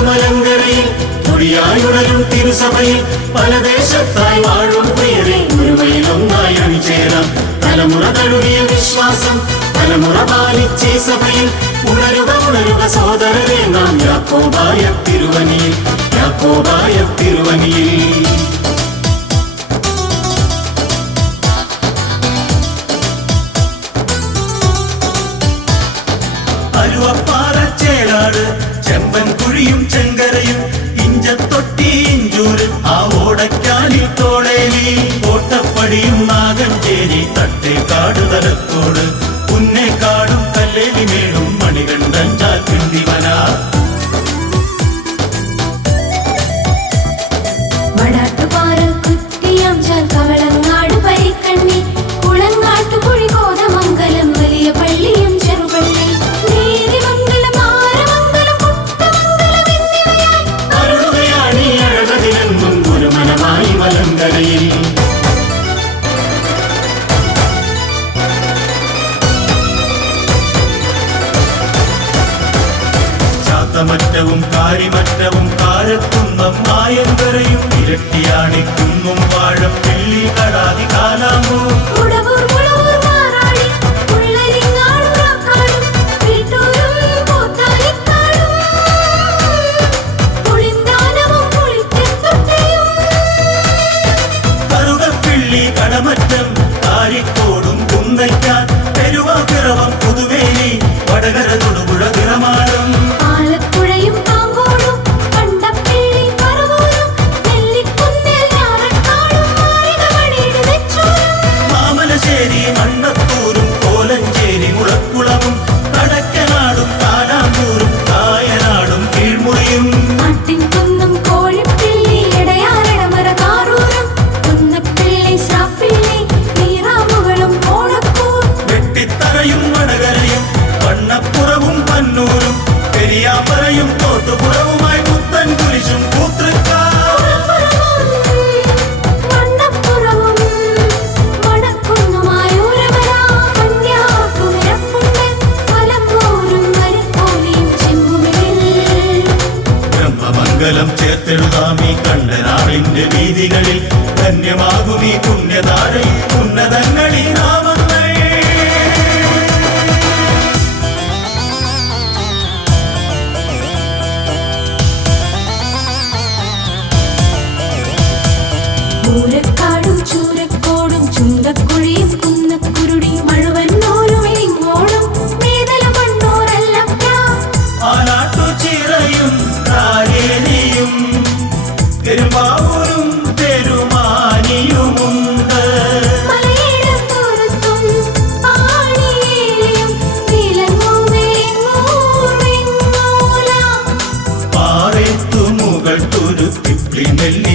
മലങ്കരയിൽ തുടിയായുണരും തിരുസഭയിൽ പല ദേശത്തായി വാഴും പ്രിയരെ ഒരുമയിൽ ഒന്നായി അണിചേരാം. തലമുറ തഴുകിയ വിശ്വാസം തലമുറ പാലിച്ചേ സഭയിൽ ഉണരുക ഉണരുക സഹോദരരെ നാം യാക്കോബായ തിരുവനിയിൽ യാക്കോബായ തിരുവനിയിൽ. അരുവപ്പാറച്ചേടാട് കുഴിയും ചെങ്കരയും ഇഞ്ചത്തൊട്ടി ഇഞ്ചൂര്. ആ ഓടക്കാനിൽ തോളേലി ഓട്ടപ്പടിയും നാഗഞ്ചേരി തട്ടേക്കാട് തലത്തോട് കാന്തമറ്റവും കാരിമറ്റവും കാരക്കുന്നം മായങ്കരയും ഇരട്ടിയാടി കുന്നും വാഴം കടാതി കാലാമോ. കടമറ്റം കാരിക്കോ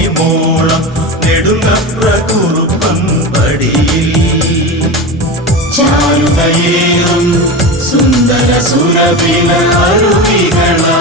പെയ്യുമോളം നെടുങ്ങപ്ര ചാരുതയേറും സുന്ദര സുരവില അരുവികളാ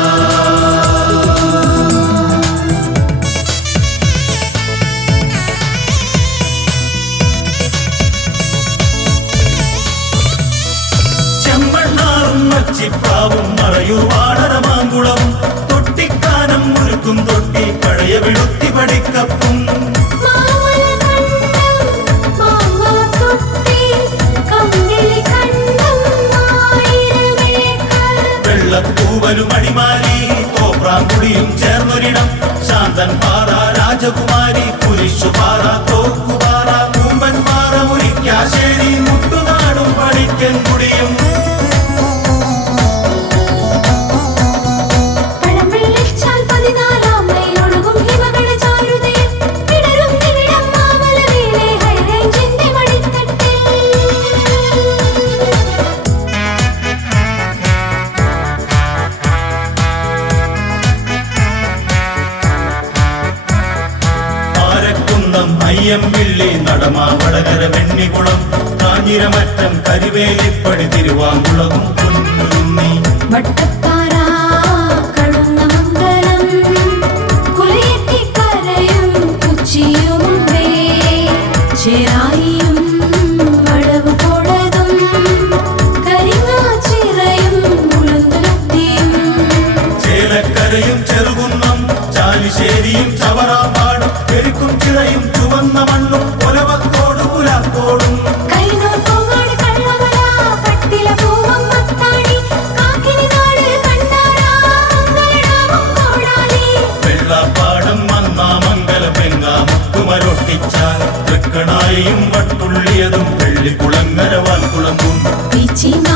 கலகர வெண்ணிகுளம் காஞ்சிர மற்றம் கருவேலிப்படி திருவாங்குளம். பொன்னுரிமை சேலக்கரையும் செருகுன்னம் சாலி சேரியும் சவரா பாடும் பெருக்கும் கிளையும் Fatima.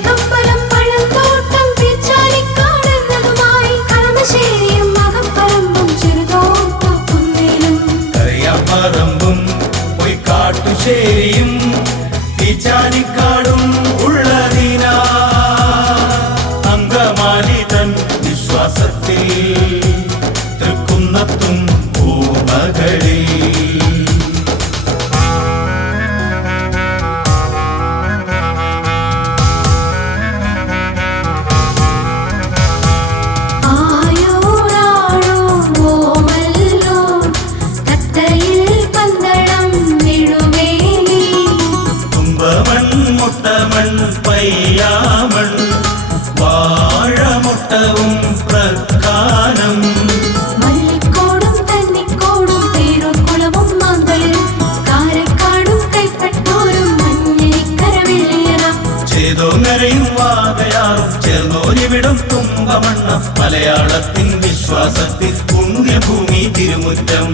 കാലവും പ്രധാനം ും. വാകയാറും മലയാളത്തിൻ വിശ്വാസത്തിൽ പുണ്യഭൂമി തിരുമുറ്റം.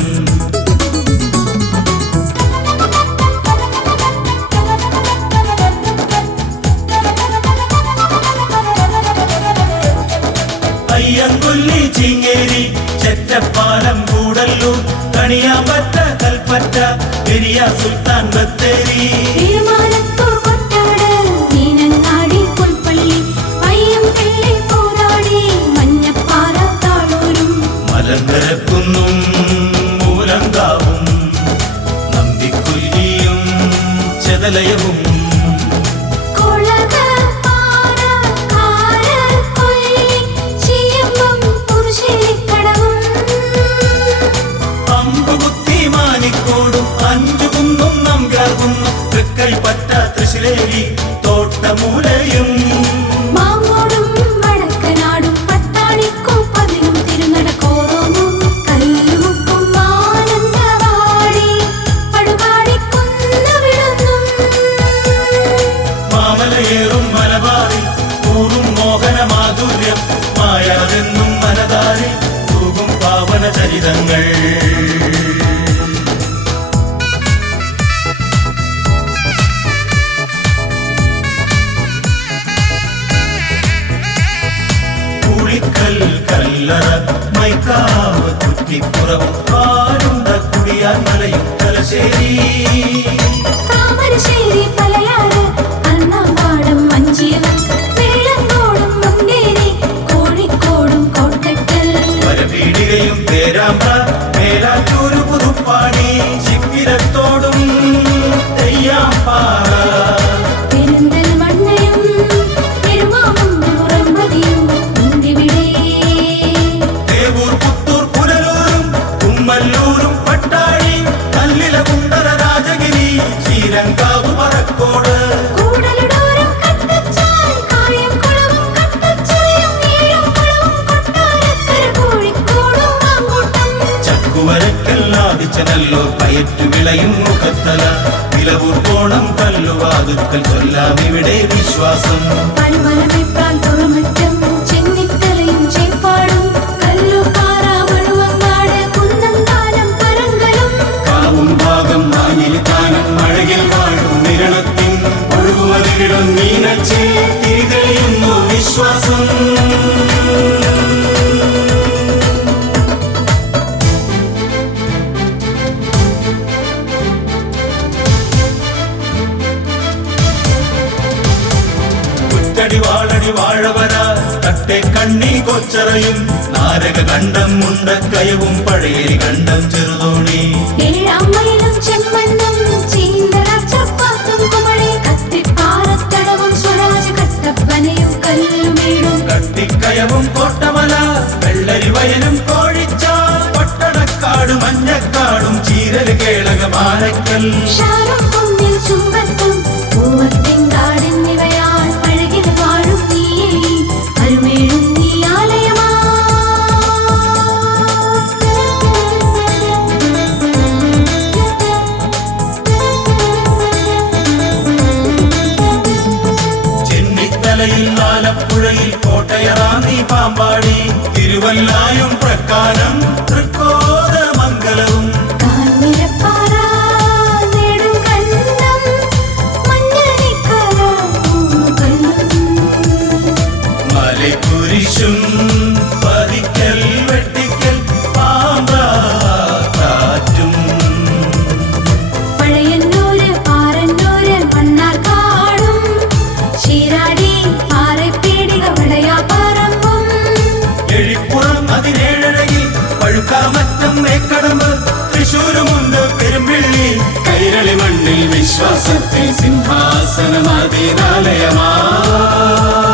പണിയാമ്പറ്റ കൽപ്പറ്റ പെരിയ സുൽത്താൻ ബത്തേരി. മലനിരക്കുന്നും ചെതലയവും. മനസ്സിലേറി തോട്ടമൂലയും. മാമലയേറും മലബാറിൽ മായാതെന്നും പാവന ചരിതങ്ങൾ. இல்லற மைக்காவு குட்டி புறவும் பாடுண்ட குடியார் மலையும் தலசேரி ഇവിടെ വിശ്വാസം. കുറ്റടി വാളടി വാഴവര തട്ടെ കണ്ണി കൊച്ചറയും നാരക കണ്ടം മുണ്ടക്കയവും പഴയ കണ്ടം ചെറുതോണി ഏഴാം മൈലും ചെമ്മണ്ണും ചീന്തള ചപ്പാത്തും കുമളി കത്തിപ്പാറത്തടവും സ്വരാജ കട്ടപ്പനയും കല്ലുമേടും കട്ടിക്കയവും കോട്ടമല വെള്ളരി വയലും കോഴിച്ചാൽ പട്ടണക്കാട് മഞ്ഞക്കാടും ചീരൽ കേളക മാനക്കൽ കിഴിപ്പുറം അതിനേഴഴകിൽ പഴുക്കാമറ്റം മേക്കടമ്പ്. തൃശൂരുമുണ്ട് പെരുമ്പിള്ളി. കൈരളി മണ്ണിൽ വിശ്വാസത്തിൽ സിംഹാസനമാതിരാലയമാ